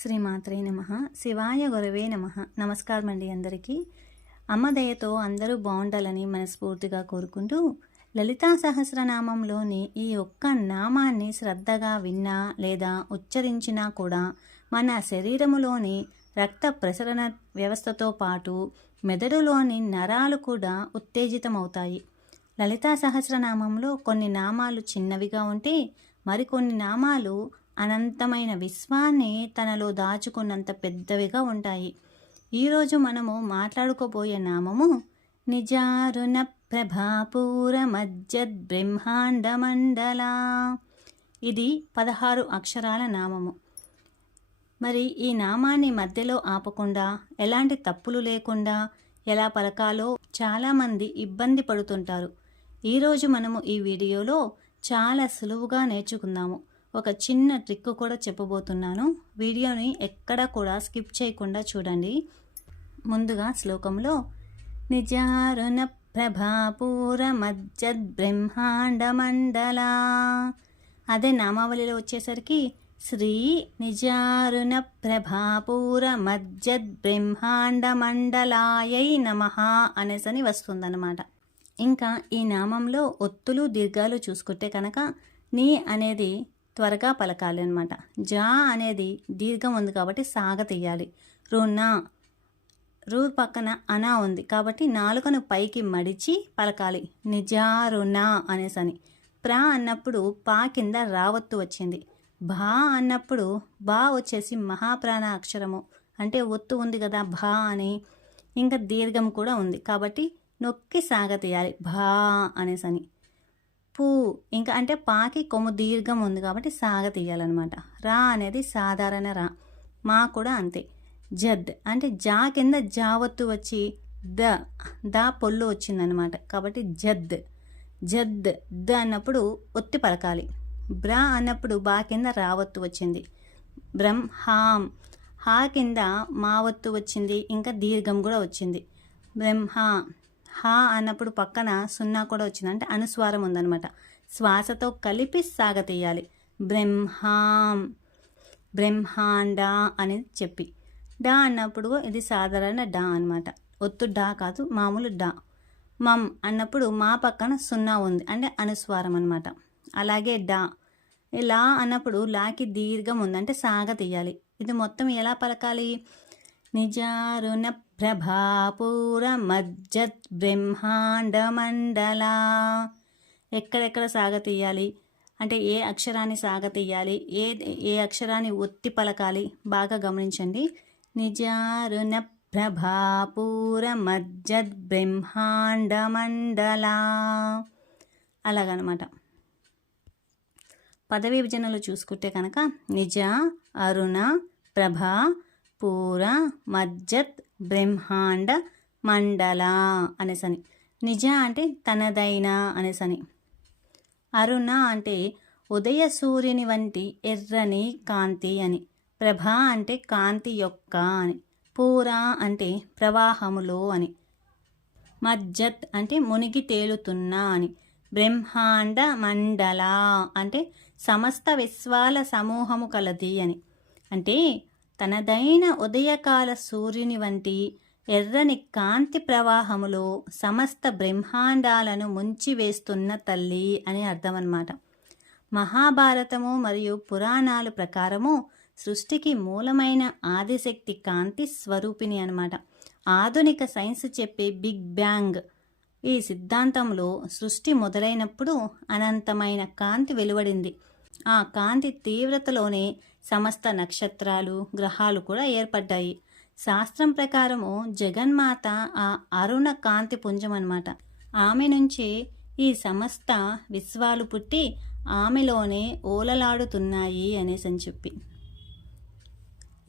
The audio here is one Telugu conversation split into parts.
శ్రీమాత్రే నమః. శివాయ గురవే నమః. నమస్కారం అండి అందరికీ. అమ్మ దయతో అందరూ బాగుండాలని మనస్ఫూర్తిగా కోరుకుంటూ, లలితా సహస్రనామంలోని ఈ ఒక్క నామాన్ని శ్రద్ధగా విన్నా లేదా ఉచ్చరించినా కూడా మన శరీరములోని రక్త ప్రసరణ వ్యవస్థతో పాటు మెదడులోని నరాలు కూడా ఉత్తేజితమవుతాయి. లలితా సహస్రనామంలో కొన్ని నామాలు చిన్నవిగా ఉంటే మరికొన్ని నామాలు అనంతమైన విశ్వాన్ని తనలో దాచుకున్నంత పెద్దవిగా ఉంటాయి. ఈరోజు మనము మాట్లాడుకోబోయే నామము నిజారుణ ప్రభాపూర మజ్జద్ బ్రహ్మాండ మండల. ఇది 16 అక్షరాల నామము. మరి ఈ నామాన్ని మధ్యలో ఆపకుండా, ఎలాంటి తప్పులు లేకుండా ఎలా పలకాలో చాలామంది ఇబ్బంది పడుతుంటారు. ఈరోజు మనము ఈ వీడియోలో చాలా సులువుగా నేర్చుకుందాము. ఒక చిన్న ట్రిక్ కూడా చెప్పబోతున్నాను. వీడియోని ఎక్కడా కూడా స్కిప్ చేయకుండా చూడండి. ముందుగా శ్లోకంలో నిజారుణ ప్రభాపూర మజ్జద్ బ్రహ్మాండ మండల, అదే నామావళిలో వచ్చేసరికి శ్రీ నిజారుణ ప్రభాపూర మజ్జద్ బ్రహ్మాండ మండలాయై నమః అనేసని వస్తుందన్నమాట. ఇంకా ఈ నామంలో ఒత్తులు దీర్ఘాలు చూసుకుంటే కనుక నీ అనేది త్వరగా పలకాలి అనమాట. జా అనేది దీర్ఘం ఉంది కాబట్టి సాగ తీయాలి. రునా, రూ పక్కన అనా ఉంది కాబట్టి నాలుకను పైకి మడిచి పలకాలి. నిజారునా అనేసని. ప్రా అన్నప్పుడు పా కింద రావత్తు వచ్చింది. భా అన్నప్పుడు బా వచ్చేసి మహాప్రాణ అక్షరము, అంటే ఒత్తు ఉంది కదా భా అని. ఇంకా దీర్ఘం కూడా ఉంది కాబట్టి నొక్కి సాగ తీయాలి భా అనేసని. పూ ఇంకా అంటే పాకి కొమ్ము దీర్ఘం ఉంది కాబట్టి సాగ తీయాలన్నమాట. రా అనేది సాధారణ రా. మా కూడా అంతే. జద్ అంటే జా కింద జావత్తు వచ్చి దా పొల్లు వచ్చిందనమాట కాబట్టి జద్. జద్ ద అన్నప్పుడు ఒత్తి పలకాలి. బ్రా అన్నప్పుడు బా కింద రావత్తు వచ్చింది. బ్రహ్మాం హా కింద మావత్తు వచ్చింది, ఇంకా దీర్ఘం కూడా వచ్చింది. బ్రహ్మ హా అన్నప్పుడు పక్కన సున్నా కూడా వచ్చింది, అంటే అనుస్వారం ఉందన్నమాట. శ్వాసతో కలిపి సాగ తీయాలి. బ్రహ్మాం బ్రహ్మాండ అని చెప్పి. డా అన్నప్పుడు ఇది సాధారణ డా అనమాట. ఒత్తు డా కాదు, మామూలు డా. మమ్ అన్నప్పుడు మా పక్కన సున్నా ఉంది, అంటే అనుస్వారం అనమాట. అలాగే డా. లా అన్నప్పుడు లాకి దీర్ఘం ఉంది, అంటే సాగ తీయాలి. ఇది మొత్తం ఎలా పలకాలి? నిజారుణ ప్రభాపూర మజ్జద్ బ్రహ్మాండ మండల. ఎక్కడెక్కడ సాగ తీయాలి అంటే ఏ అక్షరాన్ని సాగ తీయాలి, ఏ అక్షరాన్ని ఒత్తి పలకాలి బాగా గమనించండి. నిజారుణ ప్రభాపూర మజ్జద్ బ్రహ్మాండ మండల, అలాగనమాట. పదవి విభజనలు చూసుకుంటే కనుక నిజ, అరుణ, ప్రభ, పూర, మజ్జత్, బ్రహ్మాండ, మండల అనేసని. నిజ అంటే తనదైన అనేసని. అరుణ అంటే ఉదయ సూర్యుని వంటి ఎర్రని కాంతి అని. ప్రభ అంటే కాంతి యొక్క అని. పూర అంటే ప్రవాహములో అని. మజ్జత్ అంటే మునిగి తేలుతున్నా అని. బ్రహ్మాండ మండల అంటే సమస్త విశ్వాల సమూహము కలది అని. అంటే తనదైన ఉదయకాల సూర్యుని వంటి ఎర్రని కాంతి ప్రవాహములో సమస్త బ్రహ్మాండాలను ముంచివేస్తున్న తల్లి అని అర్థం అన్నమాట. మహాభారతము మరియు పురాణాలు ప్రకారము సృష్టికి మూలమైన ఆదిశక్తి కాంతి స్వరూపిణి అన్నమాట. ఆధునిక సైన్స్ చెప్పే బిగ్ బ్యాంగ్ ఈ సిద్ధాంతంలో సృష్టి మొదలైనప్పుడు అనంతమైన కాంతి వెలువడింది. ఆ కాంతి తీవ్రతలోనే సమస్త నక్షత్రాలు, గ్రహాలు కూడా ఏర్పడ్డాయి. శాస్త్రం ప్రకారము జగన్మాత ఆ అరుణ కాంతి పుంజం అన్నమాట. ఆమె నుంచే ఈ సమస్త విశ్వాలు పుట్టి ఆమెలోనే ఓలలాడుతున్నాయి అనేసని చెప్పి.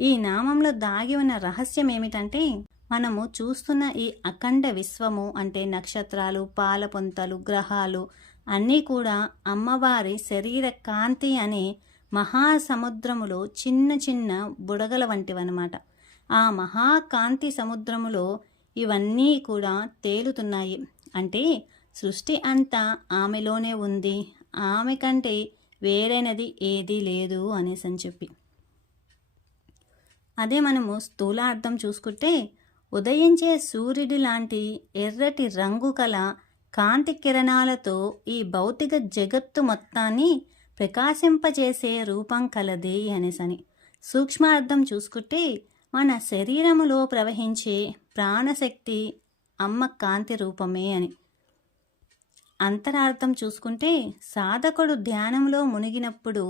ఈ నామంలో దాగి ఉన్న రహస్యం ఏమిటంటే, మనము చూస్తున్న ఈ అఖండ విశ్వము అంటే నక్షత్రాలు, పాలపొంతలు, గ్రహాలు అన్నీ కూడా అమ్మవారి శరీర కాంతి అనే మహాసముద్రములో చిన్న చిన్న బుడగల వంటివన్నమాట. ఆ మహాకాంతి సముద్రములో ఇవన్నీ కూడా తేలుతున్నాయి. అంటే సృష్టి అంతా ఆమెలోనే ఉంది, ఆమె కంటే వేరైనది ఏదీ లేదు అనేసని చెప్పి. అదే మనము స్థూలార్థం చూసుకుంటే ఉదయించే సూర్యుడి లాంటి ఎర్రటి రంగు కల కాంతి కిరణాలతో ఈ భౌతిక జగత్తు మొత్తాన్ని ప్రకాశింపజేసే రూపం కలది అనేసని. సూక్ష్మార్థం చూసుకుంటే మన శరీరములో ప్రవహించే ప్రాణశక్తి అమ్మ కాంతి రూపమే అని. అంతరార్థం చూసుకుంటే సాధకుడు ధ్యానంలో మునిగినప్పుడు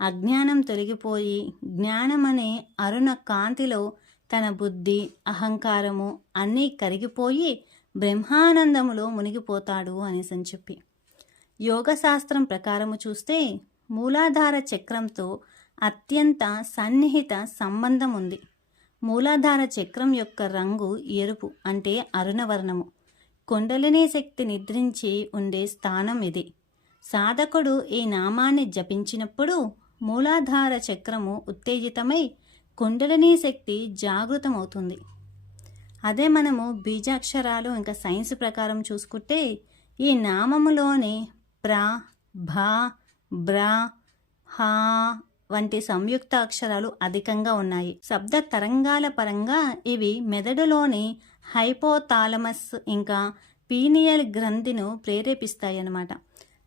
అజ్ఞానం తొలగిపోయి జ్ఞానమనే అరుణ కాంతిలో తన బుద్ధి అహంకారము అన్నీ కరిగిపోయి బ్రహ్మానందములో మునిగిపోతాడు అనేసి చెప్పి. యోగశాస్త్రం ప్రకారము చూస్తే మూలాధార చక్రంతో అత్యంత సన్నిహిత సంబంధం ఉంది. మూలాధార చక్రం యొక్క రంగు ఎరుపు అంటే అరుణవర్ణము. కుండలినీ శక్తి నిద్రించి ఉండే స్థానం ఇది. సాధకుడు ఈ నామాన్ని జపించినప్పుడు మూలాధార చక్రము ఉత్తేజితమై కుండలినీ శక్తి జాగృతమవుతుంది. అదే మనము బీజాక్షరాలు ఇంకా సైన్స్ ప్రకారం చూసుకుంటే ఈ నామములోని ప్ర, భ, బ్ర, హ వంటి సంయుక్త అక్షరాలు అధికంగా ఉన్నాయి. శబ్ద తరంగాల పరంగా ఇవి మెదడులోని హైపోథాలమస్ ఇంకా పీనియల్ గ్రంథిను ప్రేరేపిస్తాయన్నమాట.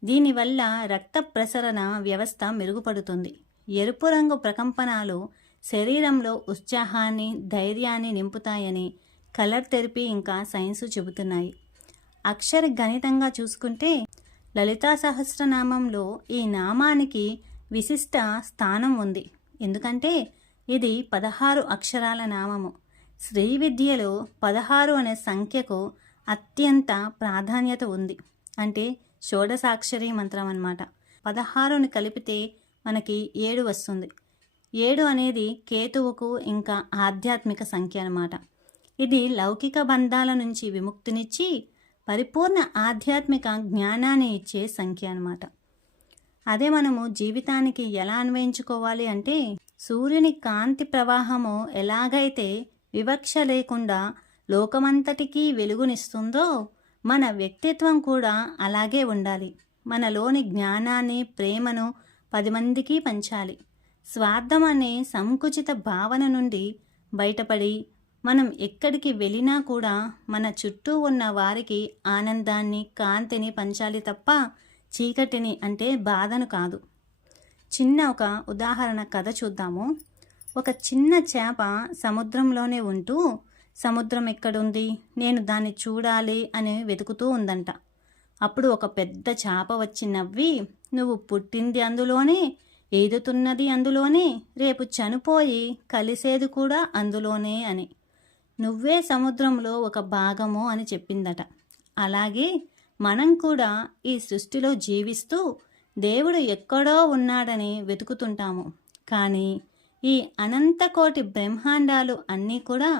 దీనివల్ల రక్త ప్రసరణ వ్యవస్థ మెరుగుపడుతుంది. ఎరుపు రంగు ప్రకంపనాలు శరీరంలో ఉత్సాహాన్ని ధైర్యాన్ని నింపుతాయని కలర్ థెరపీ ఇంకా సైన్సు చెబుతున్నాయి. అక్షర గణితంగా చూసుకుంటే లలితా సహస్రనామంలో ఈ నామానికి విశిష్ట స్థానం ఉంది. ఎందుకంటే ఇది 16 అక్షరాల నామము. శ్రీ విద్యలో 16 అనే సంఖ్యకు అత్యంత ప్రాధాన్యత ఉంది. అంటే షోడశాక్షరి మంత్రం అన్నమాట. 16ని కలిపితే మనకి 7 వస్తుంది. 7 అనేది కేతువుకు ఇంకా ఆధ్యాత్మిక సంఖ్య అన్నమాట. ఇది లౌకిక బంధాల నుంచి విముక్తినిచ్చి పరిపూర్ణ ఆధ్యాత్మిక జ్ఞానాన్ని ఇచ్చే సంఖ్య అన్నమాట. అదే మనము జీవితానికి ఎలా అన్వయించుకోవాలి అంటే సూర్యుని కాంతి ప్రవాహము ఎలాగైతే వివక్ష లేకుండా లోకమంతటికీ వెలుగునిస్తుందో మన వ్యక్తిత్వం కూడా అలాగే ఉండాలి. మనలోని జ్ఞానాన్ని ప్రేమను 10 మందికి పంచాలి. స్వార్థం అనే సంకుచిత భావన నుండి బయటపడి మనం ఎక్కడికి వెళ్ళినా కూడా మన చుట్టూ ఉన్న వారికి ఆనందాన్ని కాంతిని పంచాలి తప్ప చీకటిని అంటే బాధను కాదు. చిన్న ఒక ఉదాహరణ కథ చూద్దాము. ఒక చిన్న చేప సముద్రంలోనే ఉంటూ సముద్రం ఎక్కడుంది, నేను దాన్ని చూడాలి అని వెతుకుతూ ఉందంట. అప్పుడు ఒక పెద్ద చేప వచ్చి నవ్వి, నువ్వు పుట్టింది అందులోనే, ఈదుతున్నది అందులోనే, రేపు చనిపోయి కలిసేది కూడా అందులోనే అని, నువ్వే సముద్రంలో ఒక భాగము అని చెప్పిందట. అలాగే మనం కూడా ఈ సృష్టిలో జీవిస్తూ దేవుడు ఎక్కడో ఉన్నాడని వెతుకుతుంటాము. కానీ ఈ అనంతకోటి బ్రహ్మాండాలు అన్నీ కూడా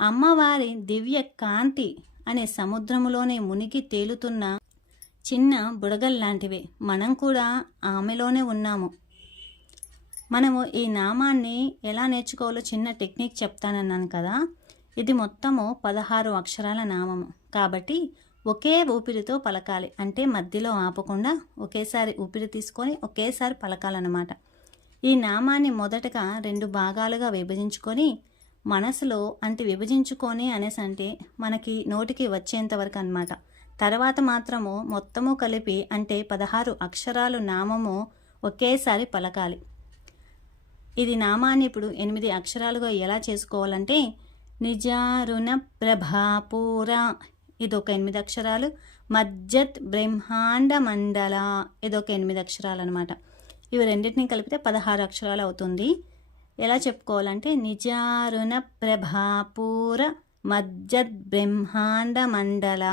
అమ్మవారి దివ్య కాంతి అనే సముద్రములోనే మునిగి తేలుతున్న చిన్న బుడగల్లాంటివే. మనం కూడా ఆమెలోనే ఉన్నాము. మనము ఈ నామాన్ని ఎలా నేర్చుకోవాలో చిన్న టెక్నిక్ చెప్తానన్నాను కదా. ఇది మొత్తము 16 అక్షరాల నామము కాబట్టి ఒకే ఊపిరితో పలకాలి. అంటే మధ్యలో ఆపకుండా ఒకేసారి ఊపిరి తీసుకొని ఒకేసారి పలకాలన్నమాట. ఈ నామాన్ని మొదటగా 2 భాగాలుగా విభజించుకొని మనసులో అంటే విభజించుకొని అనేసి అంటే మనకి నోటికి వచ్చేంత వరకు అన్నమాట. తర్వాత మాత్రము మొత్తము కలిపి అంటే 16 అక్షరాలు నామము ఒకేసారి పలకాలి. ఇది నామాన్ని ఇప్పుడు 8 అక్షరాలుగా ఎలా చేసుకోవాలంటే నిజారుణ ప్రభాపూర ఇదొక 8 అక్షరాలు, మజ్జత్ బ్రహ్మాండ మండల ఇదొక 8 అక్షరాలు అనమాట. ఇవి రెండింటిని కలిపితే 16 అక్షరాలు అవుతుంది. ఎలా చెప్పుకోవాలంటే నిజారుణ ప్రభాపూర మజ్జత్ బ్రహ్మాండ మండల.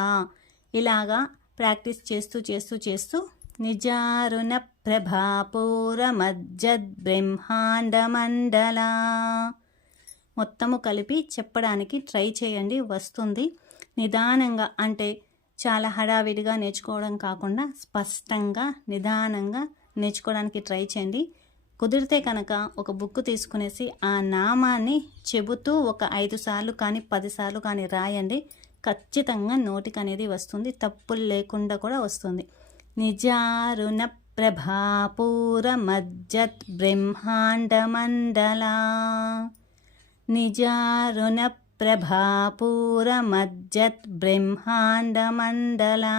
ఇలాగా ప్రాక్టీస్ చేస్తూ చేస్తూ చేస్తూ నిజారుణ ప్రభాపూర మజ్జత్ బ్రహ్మాండ మండల మొత్తము కలిపి చెప్పడానికి ట్రై చేయండి, వస్తుంది. నిదానంగా అంటే చాలా హడావిడిగా నేర్చుకోవడం కాకుండా స్పష్టంగా నిదానంగా నేర్చుకోవడానికి ట్రై చేయండి. కుదిరితే కనుక ఒక బుక్ తీసుకునేసి ఆ నామాన్ని చెబుతూ ఒక 5 సార్లు కానీ 10 సార్లు కానీ రాయండి. ఖచ్చితంగా నోటికి అనేది వస్తుంది, తప్పులు లేకుండా కూడా వస్తుంది. నిజారుణ ప్రభాపూర మజ్జత్ బ్రహ్మాండ మండల. నిజారుణ ప్రభాపూరమజ్జత్ బ్రహ్మాండమండలా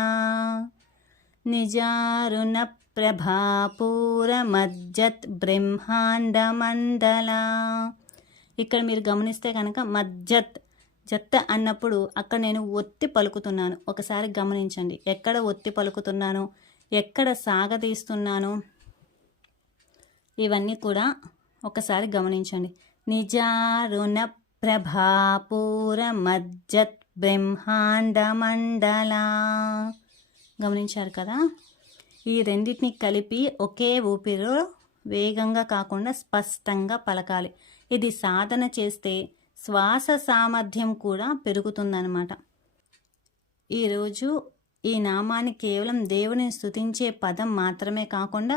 నిజారుణ ప్రభాపూరమజ్జత్ బ్రహ్మాండమండలా. ఇక్కడ మీరు గమనిస్తే కనుక మజ్జత్ జత్త అన్నప్పుడు అక్కడ నేను ఒత్తి పలుకుతున్నాను. ఒకసారి గమనించండి, ఎక్కడ ఒత్తి పలుకుతున్నాను, ఎక్కడ సాగదీస్తున్నాను, ఇవన్నీ కూడా ఒకసారి గమనించండి. నిజారుణ ప్రభాపూరమజ్జత్ బ్రహ్మాండమండలా. గమనించారు కదా? ఈ రెండింటిని కలిపి ఒకే ఊపిరిలో వేగంగా కాకుండా స్పష్టంగా పలకాలి. ఇది సాధన చేస్తే శ్వాస సామర్థ్యం కూడా పెరుగుతుందన్నమాట. ఈరోజు ఈ నామాన్ని కేవలం దేవుని స్తుతించే పదం మాత్రమే కాకుండా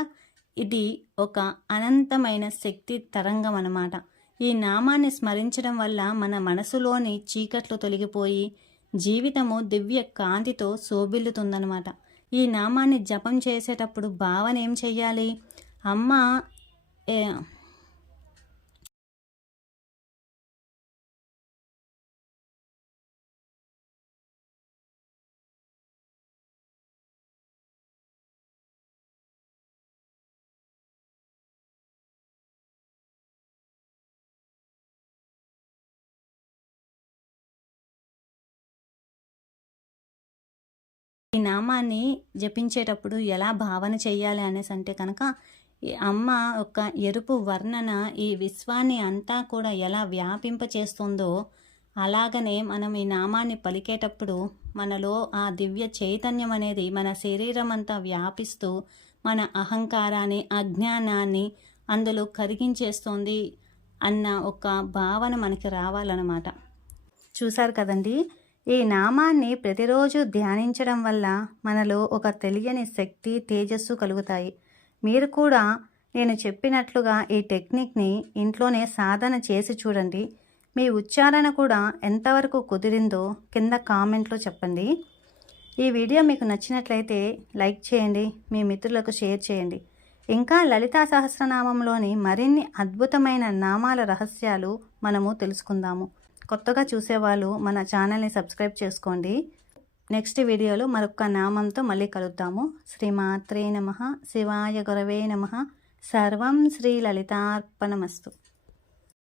ఇది ఒక అనంతమైన శక్తి తరంగం అన్నమాట. ఈ నామాన్ని స్మరించడం వల్ల మన మనసులోని చీకట్లు తొలగిపోయి జీవితము దివ్య కాంతితో శోభిల్లుతుందన్నమాట. ఈ నామాన్ని జపం చేసేటప్పుడు భావన ఏం చెయ్యాలి? అమ్మ ఈ నామాన్ని జపించేటప్పుడు ఎలా భావన చెయ్యాలి అనేసి అంటే కనుక ఈ అమ్మ యొక్క ఎరుపు వర్ణన ఈ విశ్వాన్ని అంతా కూడా ఎలా వ్యాపింపచేస్తుందో అలాగనే మనం ఈ నామాన్ని పలికేటప్పుడు మనలో ఆ దివ్య చైతన్యం అనేది మన శరీరం అంతా వ్యాపిస్తూ మన అహంకారాన్ని, అజ్ఞానాన్ని అందులో కరిగించేస్తుంది అన్న ఒక భావన మనకి రావాలన్నమాట. చూశారు కదండి, ఈ నామాన్ని ప్రతిరోజు ధ్యానించడం వల్ల మనలో ఒక తెలియని శక్తి, తేజస్సు కలుగుతాయి. మీరు కూడా నేను చెప్పినట్లుగా ఈ టెక్నిక్ని ఇంట్లోనే సాధన చేసి చూడండి. మీ ఉచ్చారణ కూడా ఎంతవరకు కుదిరిందో కింద కామెంట్లో చెప్పండి. ఈ వీడియో మీకు నచ్చినట్లయితే లైక్ చేయండి, మీ మిత్రులకు షేర్ చేయండి. ఇంకా లలితా సహస్రనామంలోని మరిన్ని అద్భుతమైన నామాల రహస్యాలు మనము తెలుసుకుందాము. కొత్తగా చూసేవాళ్ళు మన ఛానల్ని సబ్స్క్రైబ్ చేసుకోండి. నెక్స్ట్ వీడియోలో మరొక నామంతో మళ్ళీ కలుద్దాము. శ్రీమాత్రే నమః. శివాయ గురవే నమః. సర్వం శ్రీ లలితార్పణమస్తు.